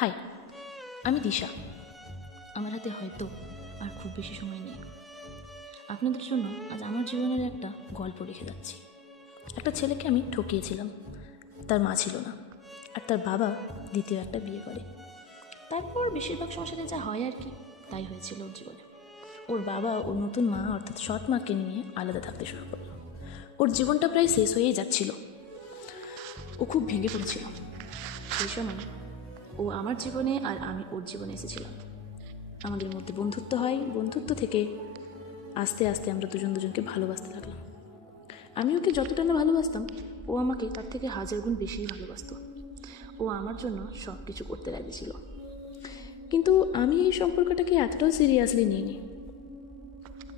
High, আমি দিশা। আমার হাতে হয়তো আর খুব বেশি সময় নেই। আপনাদের জন্য আজ আমার জীবনের একটা গল্প রেখে যাচ্ছি। একটা ছেলেকে আমি ঠকিয়েছিলাম। তার মা ছিল না, আর তার বাবা দ্বিতীয় একটা বিয়ে করে। তারপর বেশিরভাগ সংসারে যা হয় আর কি, তাই হয়েছিল ওর জীবনে। ওর বাবা ওর নতুন মা অর্থাৎ সৎ মাকে নিয়ে আলাদা থাকতে শুরু করলো। ওর জীবনটা প্রায় শেষ হয়েই যাচ্ছিল। ও খুব ভেঙে পড়েছিল। সেই সময় ও আমার জীবনে আর আমি ওর জীবনে এসেছিলাম। আমাদের মধ্যে বন্ধুত্ব হয়, বন্ধুত্ব থেকে আস্তে আস্তে আমরা দুজনকে ভালোবাসতে থাকলাম। আমি ওকে যতটা না ভালোবাসতাম, ও আমাকে তার থেকে 1000 গুণ বেশিই ভালোবাসত। ও আমার জন্য সব কিছু করতে রাজি ছিল। কিন্তু আমি এই সম্পর্কটাকে এতটাও সিরিয়াসলি নিইনি।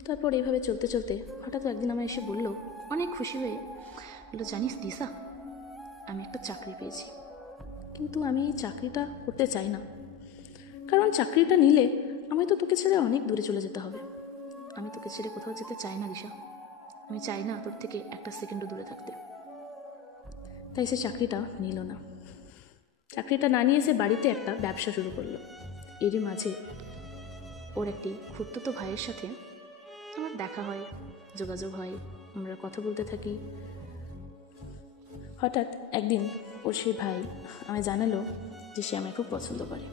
তারপর এইভাবে চলতে চলতে হঠাৎ একদিন আমার এসে বলল, অনেক খুশি হয়ে বললো, জানিস দিশা, আমি একটা চাকরি পেয়েছি। কিন্তু আমি এই চাকরিটা করতে চাই না, কারণ চাকরিটা নিলে আমি তো তোকে ছেড়ে অনেক দূরে চলে যেতে হবে। আমি তোকে ছেড়ে কোথাও যেতে চাই না দিশা। আমি চাই না তোর থেকে একটা সেকেন্ডও দূরে থাকতে। তাই সে চাকরিটা নিল না। চাকরিটা না নিয়ে সে বাড়িতে একটা ব্যবসা শুরু করলো। এরই মাঝে ওর একটি খুড়তুতো ভাইয়ের সাথে আমার দেখা হয়, যোগাযোগ হয়, আমরা কথা বলতে থাকি। হঠাৎ একদিন ওর সেই ভাই আমায় জানালো যে সে আমায় খুব পছন্দ করে।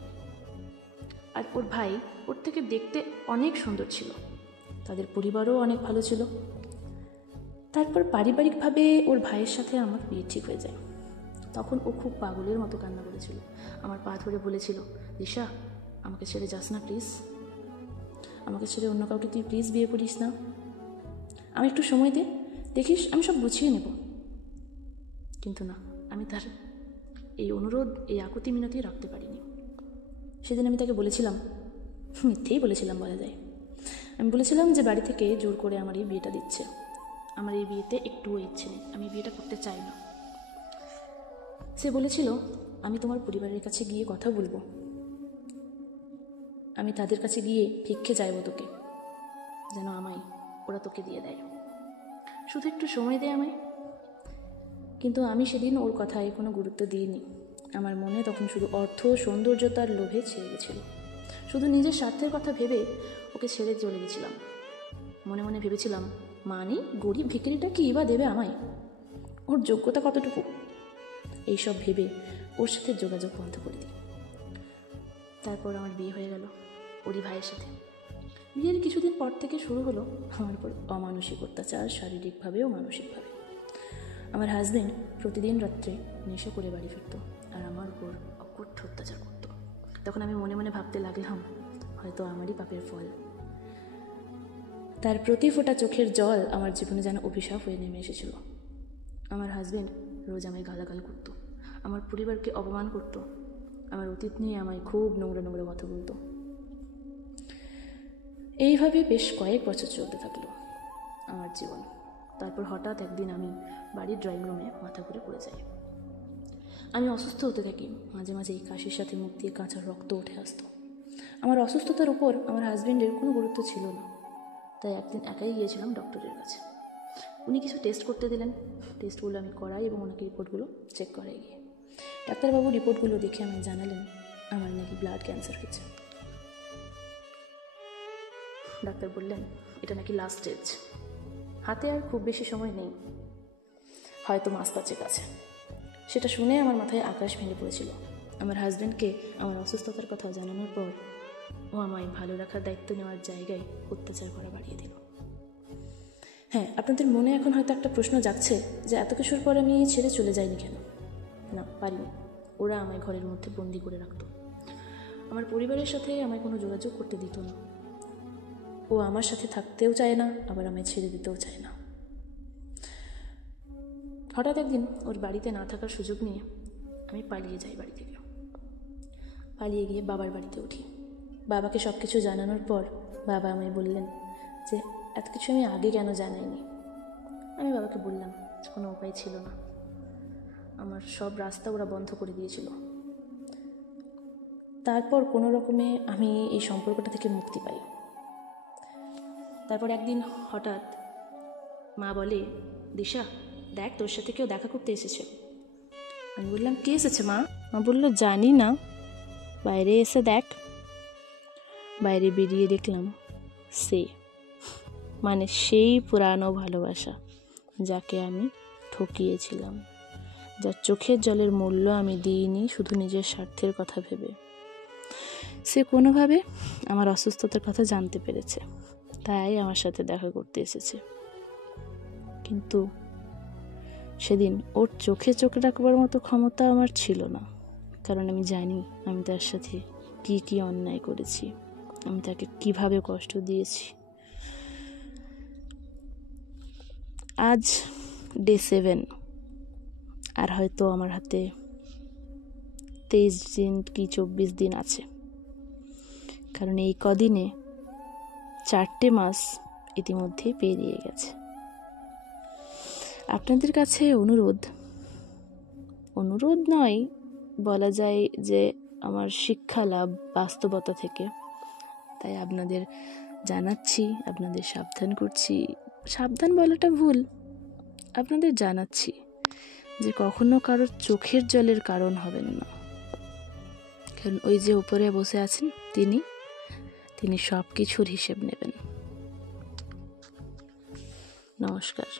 আর ওর ভাই ওর থেকে দেখতে অনেক সুন্দর ছিল, তাদের পরিবারও অনেক ভালো ছিল। তারপর পারিবারিকভাবে ওর ভাইয়ের সাথে আমার বিয়ে ঠিক হয়ে যায়। তখন ও খুব পাগলের মতো কান্না করেছিল, আমার পা ধরে বলেছিল, দিশা, আমাকে ছেড়ে যাস না প্লিজ, আমাকে ছেড়ে অন্য কাউকে তুই প্লিজ বিয়ে করিস না, আমি একটু সময় দে, দেখিস আমি সব গুছিয়ে নেব। কিন্তু না, আমি তার এই অনুরোধ, এই আকুতি মিনতি রাখতে পারিনি। সেদিন আমি তাকে বলেছিলাম, মিথ্যেই বলেছিলাম বলা যায়, আমি বলেছিলাম যে বাড়ি থেকে জোর করে আমার এই বিয়েটা দিচ্ছে। আমার এই বিয়েতে একটুও ইচ্ছে নেই, আমি বিয়েটা করতে চাই না। সে বলেছিল, আমি তোমার পরিবারের কাছে গিয়ে কথা বলবো, আমি তাদের কাছে গিয়ে ভিক্ষে চাইবো তোকে, যেন আমায় ওরা তোকে দিয়ে দেয়, শুধু একটু সময় দেয় আমায়। কিন্তু আমি সেদিন ওর কথায় কোনো গুরুত্ব দিইনি। আমার মনে তখন শুধু অর্থ, সৌন্দর্যতার লোভে ছেড়ে গেছিল। শুধু নিজের স্বার্থের কথা ভেবে ওকে ছেড়ে চলে গেছিলাম। মনে মনে ভেবেছিলাম, মানে গরিব ভিখারিটা কি বা দেবে আমায়, ওর যোগ্যতা কতটুকু, এইসব ভেবে ওর সাথে যোগাযোগ বন্ধ করে দিই। তারপর আমার বিয়ে হয়ে গেল ওরই ভাইয়ের সাথে। বিয়ের কিছুদিন পর থেকে শুরু হলো আমার উপর অমানসিক অত্যাচার, শারীরিকভাবে ও মানসিকভাবে। আমার হাজবেন্ড প্রতিদিন রাত্রে নেশা করে বাড়ি ফিরত আর আমার উপর অকথ্য অত্যাচার করত। তখন আমি মনে মনে ভাবতে লাগলাম, হয়তো আমারই পাপের ফল। তার প্রতি ফোঁটা চোখের জল আমার জীবনে যেন অভিশাপ হয়ে নেমে এসেছিল। আমার হাজবেন্ড রোজ আমায় গালাগাল করতো, আমার পরিবারকে অপমান করত, আমার অতীত নিয়ে আমায় খুব নোংরা নোংরা কথা বলতো। এইভাবে বেশ কয়েক বছর চলতে থাকলো আমার জীবন। তারপর হঠাৎ একদিন আমি বাড়ির ড্রয়িং রুমে মাথা ঘুরে পড়ে যাই। আমি অসুস্থ হতে থাকি, মাঝে মাঝে এই কাশির সাথে মুখ দিয়ে কাঁচা রক্ত উঠে আসতো। আমার অসুস্থতার উপর আমার হাজবেন্ডের কোনো গুরুত্ব ছিল না, তাই একদিন একাই গিয়েছিলাম ডক্টরের কাছে। উনি কিছু টেস্ট করতে দিলেন, টেস্টগুলো আমি করাই এবং ওনাকে রিপোর্টগুলো চেক করাই গিয়ে ডাক্তারবাবু রিপোর্টগুলো দেখে আমায় জানালেন আমার নাকি ব্লাড ক্যান্সার হয়েছে। ডাক্তার বললেন এটা নাকি লাস্ট স্টেজ, হাতে আর খুব বেশি সময় নেই, হয়তো মাস 5 আছে। সেটা শুনে আমার মাথায় আকাশ ভেঙে পড়েছিল। আমার হাজব্যান্ডকে আমার অসুস্থতার কথা জানানোর পর ও আমায় ভালো রাখার দায়িত্ব নেওয়ার জায়গায় অত্যাচার করা বাড়িয়ে দিল। হ্যাঁ, আপনাদের মনে এখন হয়তো একটা প্রশ্ন জাগছে যে এত কিছুর পর আমি ছেড়ে চলে যাইনি কেন। না, পারিনি। ওরা আমায় ঘরের মধ্যে বন্দি করে রাখত। আমার পরিবারের সাথে আমায় কোনো যোগাযোগ করতে দিত না। ও আমার সাথে থাকতেও চায় না, আবার আমায় ছেড়ে দিতেও চায় না। হঠাৎ একদিন ওর বাড়িতে না থাকার সুযোগ নিয়ে আমি পালিয়ে যাই বাড়ি থেকে। পালিয়ে গিয়ে বাবার বাড়িতে উঠি। বাবাকে সব কিছু জানানোর পর বাবা আমায় বললেন যে এত কিছু আমি আগে কেন জানাইনি। আমি বাবাকে বললাম কোনো উপায় ছিল না, আমার সব রাস্তা ওরা বন্ধ করে দিয়েছিল। তারপর কোনো রকমে আমি এই সম্পর্কটা থেকে মুক্তি পাই। তারপর একদিন হঠাৎ মা বলে, দিশা দেখ, তোর সাথে কেউ দেখা করতে এসেছে। আমি বললাম, কে এসেছে মা? মা বললো, জানি না, বাইরে এসে দেখ। বাইরে বেরিয়ে দেখলাম সেই পুরানো ভালোবাসা, যাকে আমি ঠকিয়েছিলাম, যার চোখের জলের মূল্য আমি দিইনি শুধু নিজের স্বার্থের কথা ভেবে। সে কোনোভাবে আমার অসুস্থতার কথা জানতে পেরেছে, তাই আমার সাথে দেখা করতে এসেছে। কিন্তু সেদিন ওর চোখে চোখ রাখবার মতো ক্ষমতা আমার ছিল না, কারণ আমি জানি আমি তার সাথে কি অন্যায় করেছি, আমি তাকে কিভাবে কষ্ট দিয়েছি। আজ ডে 7, আর হয়তো আমার হাতে 23 দিন কি 24 দিন আছে, কারণ এই কদিনে 4টে মাস ইতিমধ্যে পেরিয়ে গেছে। আপনাদের কাছে অনুরোধ নয়, বলা যায় যে আমার শিক্ষা লাভ বাস্তবতা থেকে, তাই আপনাদের জানাচ্ছি, আপনাদের সাবধান করছি। সাবধান বলাটা ভুল, আপনাদের জানাচ্ছি যে কখনো কারোর চোখের জলের কারণ হবেন না, কারণ ওই যে উপরে বসে আছেন তিনি সব কিছুর হিসেব নেবেন। নমস্কার।